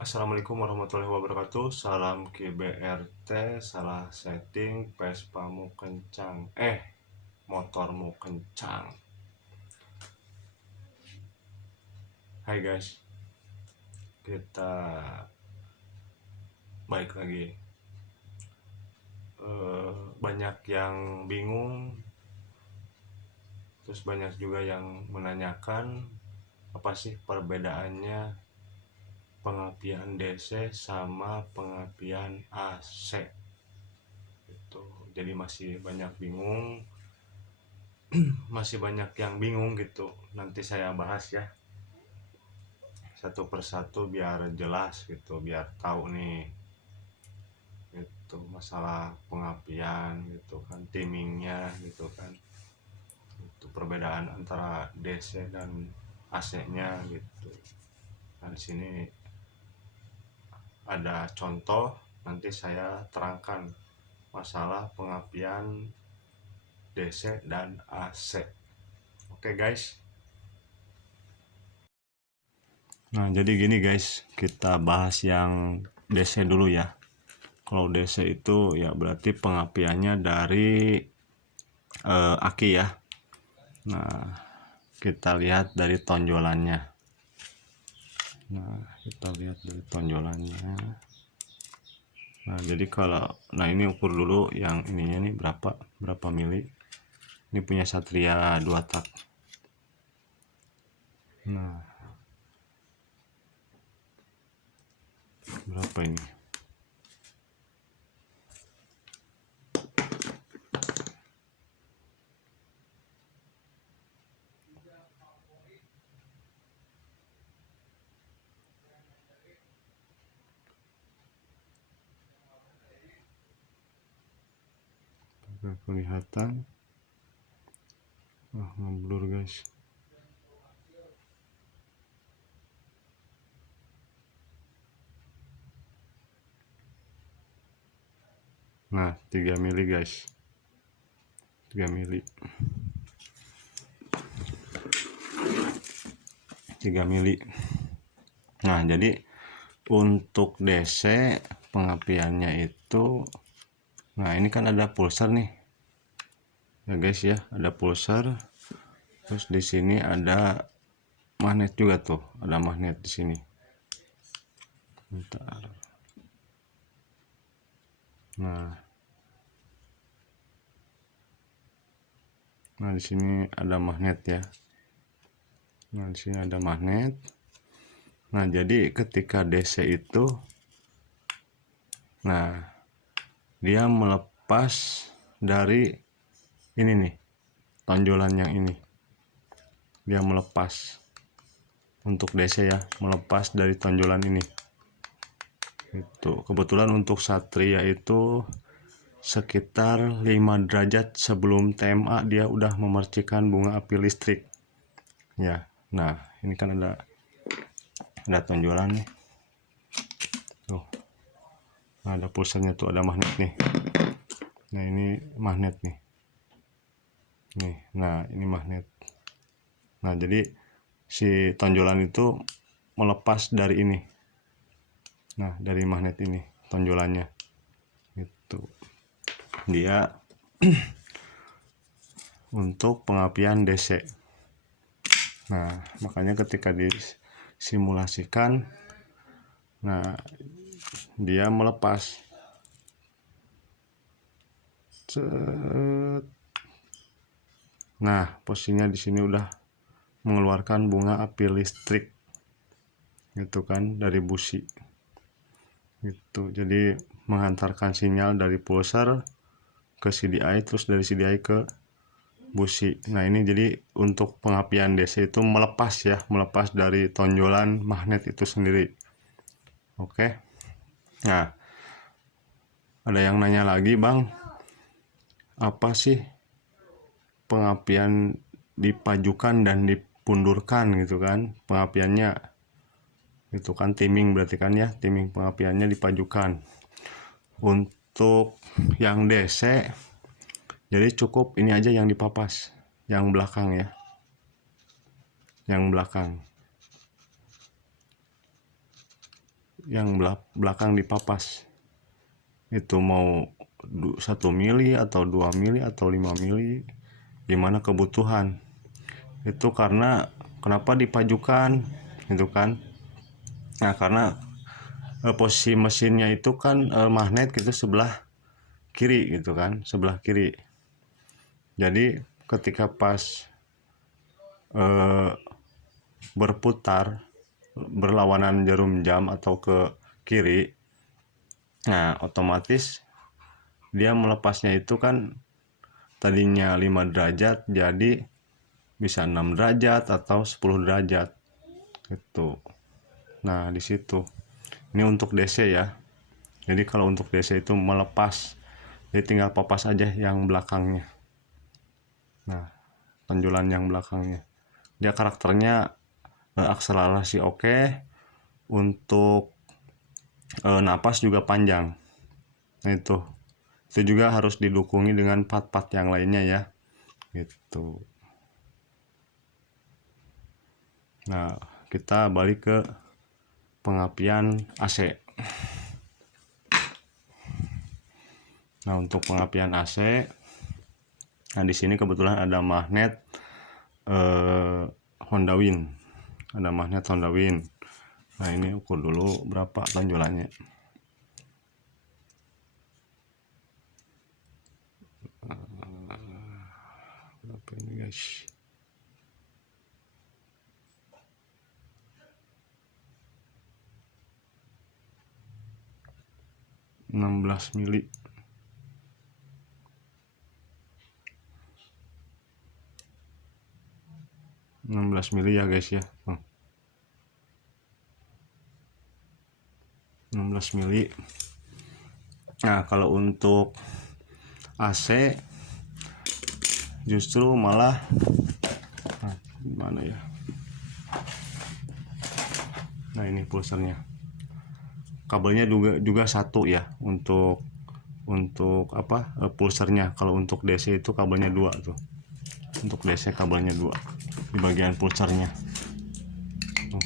Assalamualaikum warahmatullahi wabarakatuh. Salam KBRT, salah setting, Vespamu kencang. Motormu kencang. Hai guys, kita balik lagi. Banyak yang bingung, terus banyak juga yang menanyakan apa sih perbedaannya pengapian DC sama pengapian AC. Jadi masih banyak bingung. Masih banyak yang bingung gitu. Nanti saya bahas ya satu persatu biar jelas gitu, biar tahu nih itu masalah pengapian gitu kan, timingnya gitu kan, itu perbedaan antara DC dan AC-nya gitu. Nah di sini ada contoh, nanti saya terangkan masalah pengapian DC dan AC. Oke guys. Nah, jadi gini guys, kita bahas yang DC dulu ya. Kalau DC itu ya berarti pengapiannya dari aki ya. Nah, kita lihat dari tonjolannya. Nah, kita lihat dari tonjolannya. Nah, jadi ini ukur dulu yang ininya nih berapa mili. Ini punya Satria 2 tak. Nah, berapa ini? Kelihatan. Ngeblur guys. Nah, 3 mili guys. 3 mili. 3 mili. Nah, jadi untuk DC pengapiannya itu, nah ini kan ada pulsar nih. Ya guys ya, ada pulsar. Terus di sini ada magnet juga tuh, ada magnet di sini. Bentar. Nah di sini ada magnet ya. Nah di sini ada magnet. Nah jadi ketika DC itu, nah dia melepas dari ini nih, tonjolan yang ini. Dia melepas untuk DC ya, melepas dari tonjolan ini. Itu kebetulan untuk Satria itu sekitar 5 derajat sebelum TMA dia udah memercikan bunga api listrik ya. Nah ini kan ada tonjolan nih tuh. Nah, ada pulsanya tuh, ada magnet nih. Nah ini magnet nih. Nah ini magnet. Nah jadi si tonjolan itu melepas dari ini. Nah dari magnet ini tonjolannya itu dia untuk pengapian DC. Nah makanya ketika disimulasikan, nah dia melepas. Nah posisinya di sini udah mengeluarkan bunga api listrik gitu kan dari busi gitu. Jadi menghantarkan sinyal dari pulsar ke CDI, terus dari CDI ke busi. Nah ini jadi untuk pengapian DC itu melepas ya, melepas dari tonjolan magnet itu sendiri. Oke. Nah ada yang nanya lagi, bang, apa sih pengapian dipajukan dan dipundurkan gitu kan? Pengapiannya itu kan timing, berarti kan ya, timing pengapiannya dipajukan. Untuk yang DC jadi cukup ini aja yang dipapas, yang belakang ya, yang belakang yang belakang dipapas. Itu mau 1 mili atau 2 mili atau 5 mili, gimana kebutuhan. Itu karena kenapa dipajukan itu kan. Nah, karena posisi mesinnya itu kan magnet gitu sebelah kiri gitu kan, sebelah kiri. Jadi ketika pas berputar berlawanan jarum jam atau ke kiri, nah otomatis dia melepasnya itu kan tadinya 5 derajat jadi bisa 6 derajat atau 10 derajat gitu. Nah, di situ. Ini untuk DC ya. Jadi kalau untuk DC itu melepas, jadi tinggal papas aja yang belakangnya. Nah, tonjolan yang belakangnya. Dia karakternya akselerasi oke, untuk napas juga panjang. Nah, itu juga harus didukungi dengan part-part yang lainnya ya. Gitu. Nah, kita balik ke pengapian AC. Nah, untuk pengapian AC, nah di sini kebetulan ada magnet Honda Win. Ada magnet Honda Win. Nah, ini ukur dulu berapa tonjolannya. Berapa ini guys? (16 mili). 16 mili ya guys ya. 16 mili. Nah, kalau untuk AC justru malah gimana ya? Nah, ini pulsernya. Kabelnya juga satu ya untuk apa pulsernya. Kalau untuk DC itu kabelnya 2 tuh. Untuk DC kabelnya 2 di bagian pulsernya.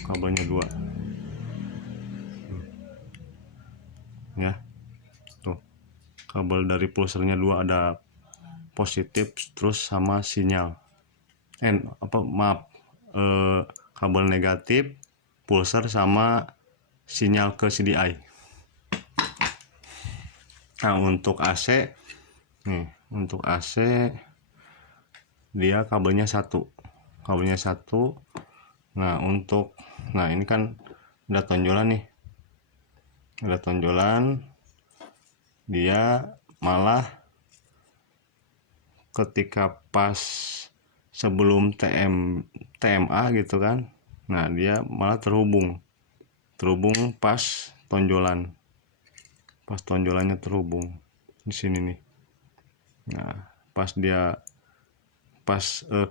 Kabelnya 2. Ya. Tuh. Kabel dari pulsernya 2 ada positif terus sama sinyal. Kabel negatif, pulser sama sinyal ke CDI. Nah, untuk AC nih, untuk AC dia kabelnya satu. Nah, ini kan ada tonjolan nih. Ada tonjolan. Dia malah ketika pas sebelum TMA gitu kan. Nah, dia malah terhubung pas tonjolan. Pas tonjolannya terhubung di sini nih. Nah, pas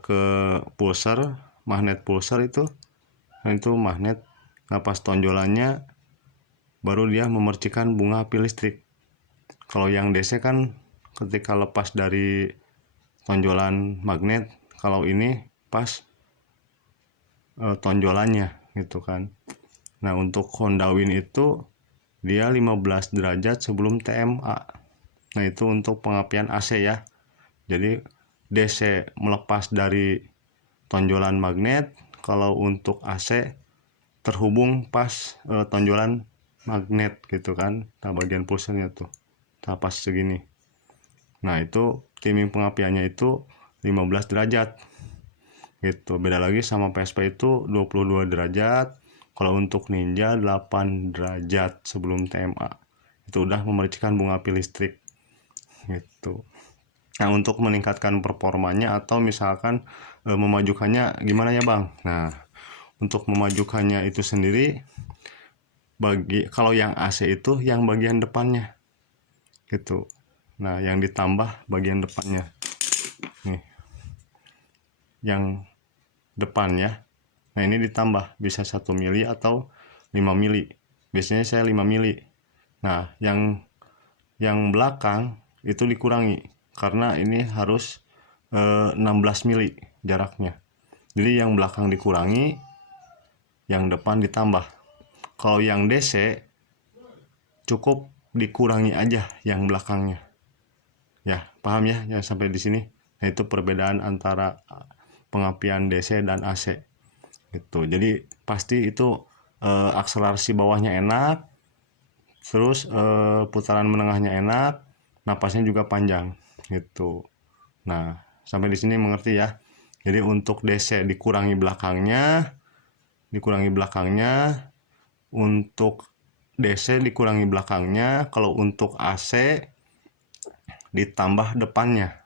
ke pulser, magnet pulser itu, nah itu magnet. Nah, pas tonjolannya baru dia memercikan bunga api listrik. Kalau yang DC kan ketika lepas dari tonjolan magnet, kalau ini pas tonjolannya gitu kan. Nah, untuk Honda Win itu dia 15 derajat sebelum TMA. Nah, itu untuk pengapian AC ya. Jadi DC melepas dari tonjolan magnet, kalau untuk AC terhubung pas tonjolan magnet gitu kan. Nah, bagian pulsernya tuh pas segini. Nah, itu timing pengapiannya itu 15 derajat gitu. Beda lagi sama PSP itu 22 derajat. Kalau untuk Ninja 8 derajat sebelum TMA. Itu udah memercikan bunga api listrik gitu. Nah, untuk meningkatkan performanya atau misalkan memajukannya gimana ya Bang? Nah, untuk memajukannya itu sendiri, kalau yang AC itu yang bagian depannya gitu. Nah, yang ditambah bagian depannya nih, yang depan ya. Nah, ini ditambah bisa 1 mili atau 5 mili. Biasanya saya 5 mili. Nah, yang belakang itu dikurangi karena ini harus 16 mili jaraknya. Jadi yang belakang dikurangi, yang depan ditambah. Kalau yang DC cukup dikurangi aja yang belakangnya. Ya, paham ya yang sampai di sini? Nah, itu perbedaan antara pengapian DC dan AC. Gitu. Jadi pasti itu akselerasi bawahnya enak, terus putaran menengahnya enak, napasnya juga panjang gitu. Nah, sampai di sini mengerti ya. Jadi untuk DC dikurangi belakangnya, untuk DC dikurangi belakangnya, kalau untuk AC ditambah depannya,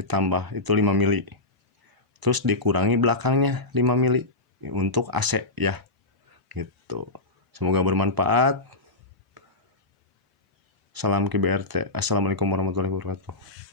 ditambah itu 5 mili. Terus dikurangi belakangnya 5 mili untuk AC ya. Gitu. Semoga bermanfaat. Salam KBRT. Assalamualaikum warahmatullahi wabarakatuh.